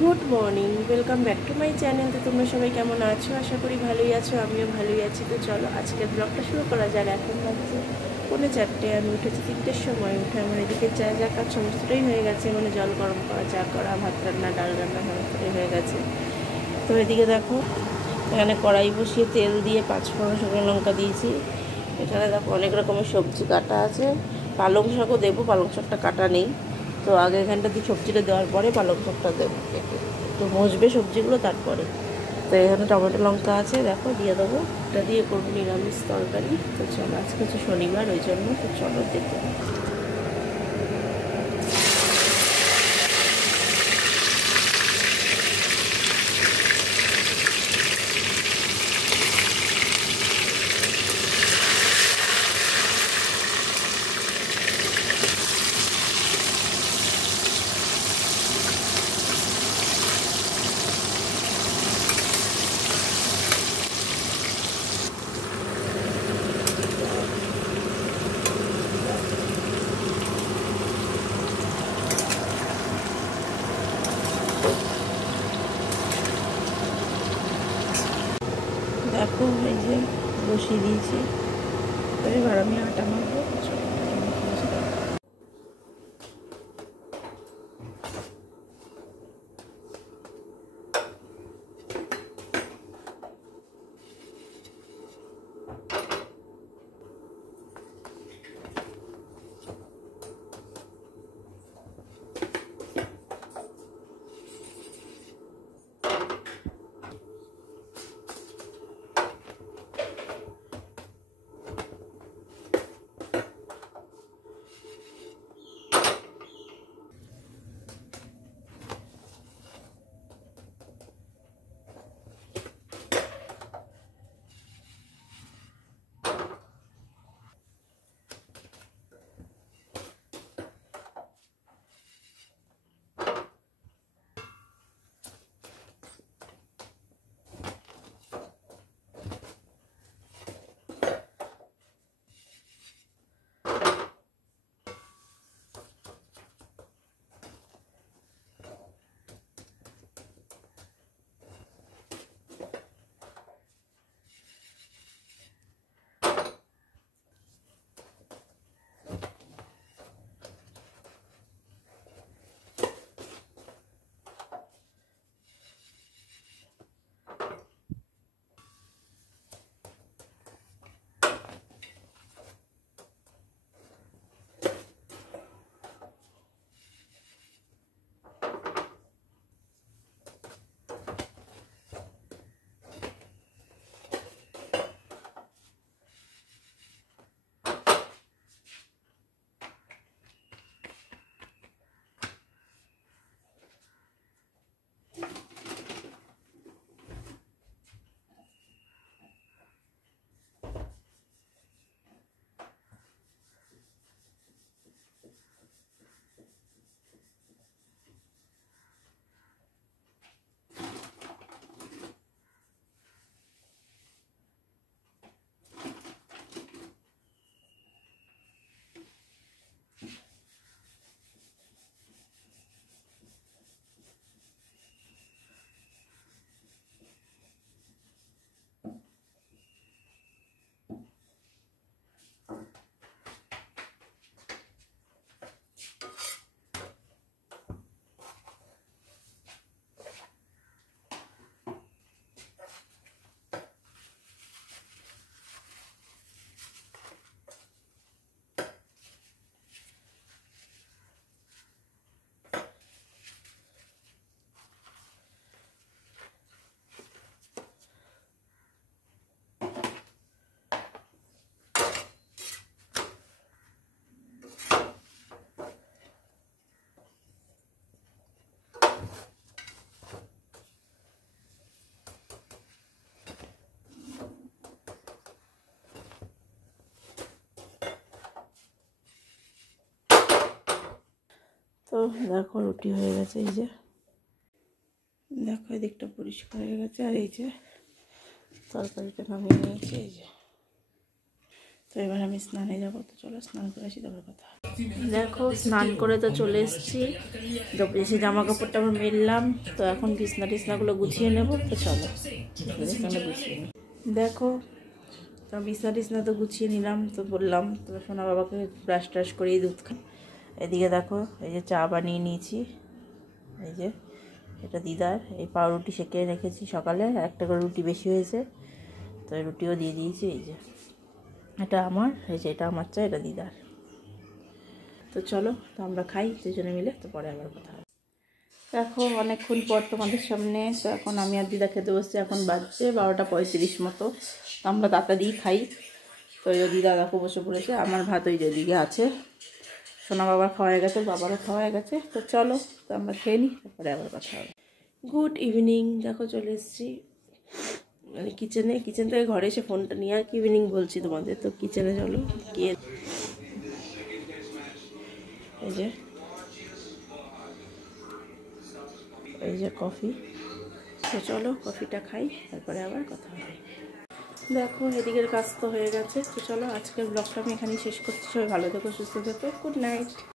Good morning, welcome back to my channel. তো তোমরা সবাই কেমন আছো? আশা করি ভালোই আছো, আমিও ভালোই আছি। তো চলো আজকের ব্লগটা শুরু করা যাক। এখন বাজছে 4:45, আমি উঠেছি 3টের সময়। উঠে আমার এদিকে চা কাজ সমস্তটাই হয়ে গেছে, মানে জল গরম করা, চা করা, ভাত রান্না, ডাল রান্না সমস্তটাই হয়ে গেছে। তো এদিকে দেখো, এখানে কড়াই বসিয়ে তেল দিয়ে 5 ফোড়ন, শুকনো লঙ্কা দিয়েছি। এখানে দেখো অনেক রকমের সবজি কাটা আছে। পালং শাকও দেবো, পালং শাকটা কাটা নেই। তো আগে এখানটা দিয়ে সবজিটা দেওয়ার পরে পালং শাকটা দেবো, তো মজবে সবজিগুলো তারপরে। তো এখানে টমেটো লঙ্কা আছে, দেখো দিয়ে দেবো। এটা দিয়ে করবো নিরামিষ তরকারি। তো চলো, আজকে হচ্ছে শনিবার, ওই জন্য। তো চলো দেখতে। দেখো এই যে বসিয়ে দিয়েছি, এবার আমি আটা মাখবো। তো দেখো রুটি হয়ে গেছে, এই যে দেখো এদিকটা পরিষ্কার হয়ে গেছে। আর এই যে তরকারিটা নামিয়ে নিয়েছি, এই যে। তো এবার আমি স্নানে যাবো, তো চলো স্নান করে আসি, তারপর কথা। দেখো স্নান করে তো চলে এসেছি, তো এসে জামা কাপড়টা আমার মেললাম, তো এখন বিছনা টিছনাগুলো গুছিয়ে নেবো। তো চলো বিছনাটা গুছিয়ে নিই। দেখো তো বিছনা টিছনা তো গুছিয়ে নিলাম, তো বললাম তো সোনা বাবাকে ব্রাশ ট্রাশ করেই দুধ খাই। এদিকে দেখো এই যে চা বানিয়ে নিয়েছি, এই যে এটা দিদার, এই পাউরুটি সেঁকে রেখেছি সকালে, একটা করে রুটি বেশি হয়েছে, তো এই রুটিও দিয়ে দিয়েছি। এই যে এটা আমার, এই যে এটা আমার চা, এটা দিদার। তো চলো তো আমরা খাই দুজনে মিলে, তো পরে আবার কথা হবে। দেখো অনেকক্ষণ পর তোমাদের সামনে, তো এখন আমি আর দিদা খেতে বসছি, এখন বাজছে 12:35 মতো, তো আমরা তাড়াতাড়ি খাই। তো ওই দিদা দেখো বসে পড়েছে, আমার ভাত ওই যেদিকে আছে, সোনা বাবার খাওয়া হয়ে গেছে, বাবারও খাওয়া হয়ে গেছে। তো চলো তো আমরা খেয়ে নিই, তারপরে আবার কথা হবে। গুড ইভিনিং, দেখো চলে এসেছি মানে কিচেনে, কিচেন থেকে ঘরে এসে ফোনটা নিয়ে আর কি ইভিনিং বলছি তোমাদের। তো কিচেনে চলো গিয়ে, এই যে কফি, তো চলো কফিটা খাই, তারপরে আবার কথা হবে। দেখো এদিকের কাজ তো হয়ে গেছে, তো চলো আজকের ব্লগটা আমি এখানেই শেষ করছি। সবাই ভালো থেকো, সুস্থ থেকো, গুড নাইট।